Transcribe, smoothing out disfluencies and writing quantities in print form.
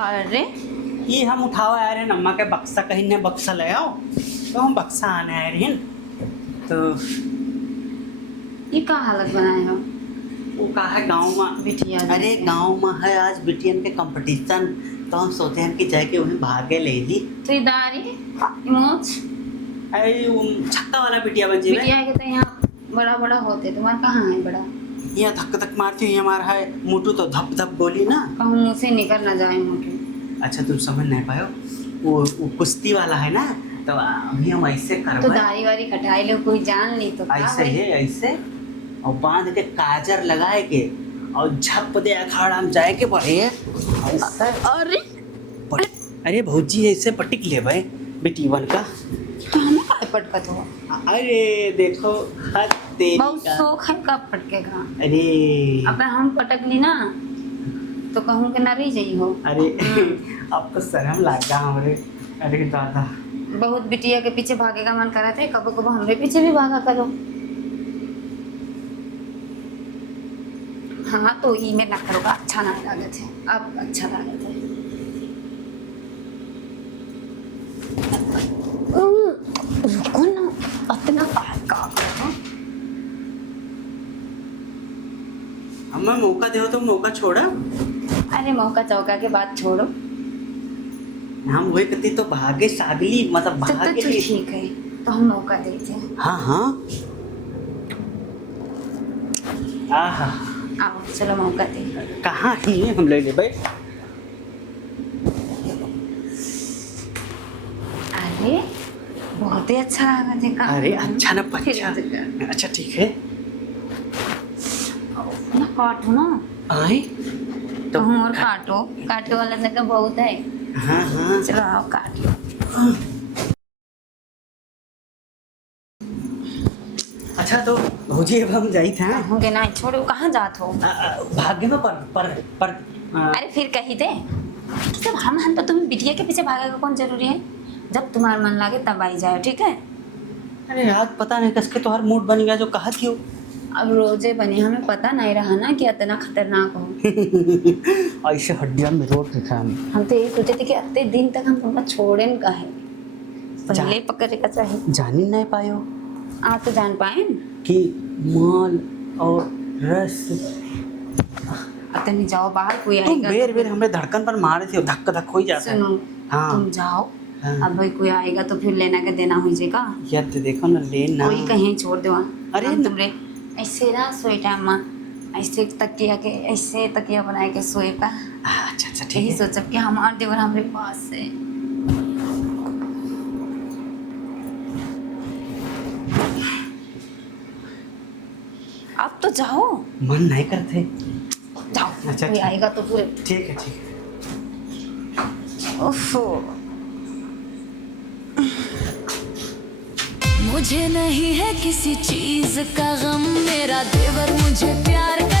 अरे ये हम उठाओ आ रहे नम्मा के बक्सा कहीं ने बक्सा ले आओ, तो हम बक्सा आने आ रही हैं। तो ये का हालत बनाए हो वो कहा है गाँव में बिटिया? अरे गाँव में है आज बिटियन के कंपटीशन, तो हम सोचे हैं कि जाके वहीं भागे ले ली। तो ये दारी मोच अरे वो छक्का वाला बिटिया बन जी बिटिया के तो यहाँ बड़ा बड़ा होते, तुम्हारा कहाँ है बड़ा? यहाँ धक धक मारती हुई हमारा है मोटू तो धप धप बोली ना। कहूँ मुँह से निकल ना जाए मोटू। अच्छा तुम समझ नहीं पायो, वो कुश्ती वाला है ना, तो अभी हम ऐसे तो कर दारी वारी कटाई लो, कोई जान ली तो ऐसे है ऐसे और बांध के काजर लगाए के और झप दे अखाड़ा में जाए के पड़े ऐसे। अरे अरे भौजी ऐसे पटिक ले भाई बेटीवन का। हमें का पटकत हो? अरे देखो हद तेरी बहुत का। शौक है कब पटकेगा। अरे अब हम पटक ली ना तो कहूँ कि ना रही जाइ हो। अरे अब तो शर्म लगा हमरे। अरे दादा बहुत बिटिया के पीछे भागे का मन करा थे, कबो कबो हमरे पीछे भी भागा करो। हाँ तो ई में ना करोगा, अच्छा ना लगे थे, अब अच्छा लगे थे। रुको ना, इतना का करो। हमें मौका दे तो मौका छोड़ा। अरे मौका चौका के बात छोड़ो। हम वही कहती तो भागे सागली मतलब तो भागे ठीक है, तो हम मौका देते हैं। हाँ हाँ आहा आओ चलो मौका दे। कहाँ है हम ले ले भाई। अरे बहुत ही अच्छा लगा देखा। अरे अच्छा ना फिर अच्छा अच्छा ठीक है ना काटो ना, आए तो हम और काटो, काटे वाला जगह बहुत है। हाँ हाँ चलो आओ काट लो। अच्छा तो भौजी अब हम जाई थे होंगे ना, छोड़ो कहाँ जात हो? भाग्य में पर अरे फिर कही दे जब हम तो तुम्हें बिटिया के पीछे भागेगा कौन जरूरी है? जब तुम्हारा मन लगे तब आई जाओ, ठीक है? अरे आज पता नहीं किसके तुम्हारा मूड बन गया जो कहा थी। अब रोजे बने, हमें पता नहीं रहा ना कि इतना खतरनाक हो। ऐसे हड्डियां में रोट रखा हम तो यही सोचे थे कि इतने दिन तक हम तुमको छोड़े न कहे, पहले ही पकड़े का चाहिए। जानी नहीं पायो आप तो जान पाए कि माल और रस अतनी जाओ बाहर, कोई तुम आएगा बेर बेर हमें धड़कन पर मारे थे धक धक हो ही जाता है। सुनो हाँ। तुम जाओ, हाँ। अब भाई कोई आएगा तो फिर लेना के देना हो जाएगा। यार तो देखो ना लेना कोई कहीं छोड़ दो। अरे हम तुमरे ऐसे ना सोए टाइम में ऐसे तकिया के ऐसे तकिया बनाए के सोए का। अच्छा अच्छा ठीक यही है सोचब कि हमार देवर हमारे पास से। अब तो जाओ, मन नहीं करते। जाओ। अच्छा, कोई ठीक। आएगा तो फिर ठीक है ठीक है। ओफो। मुझे नहीं है किसी चीज का गम, मेरा देवर मुझे प्यार कर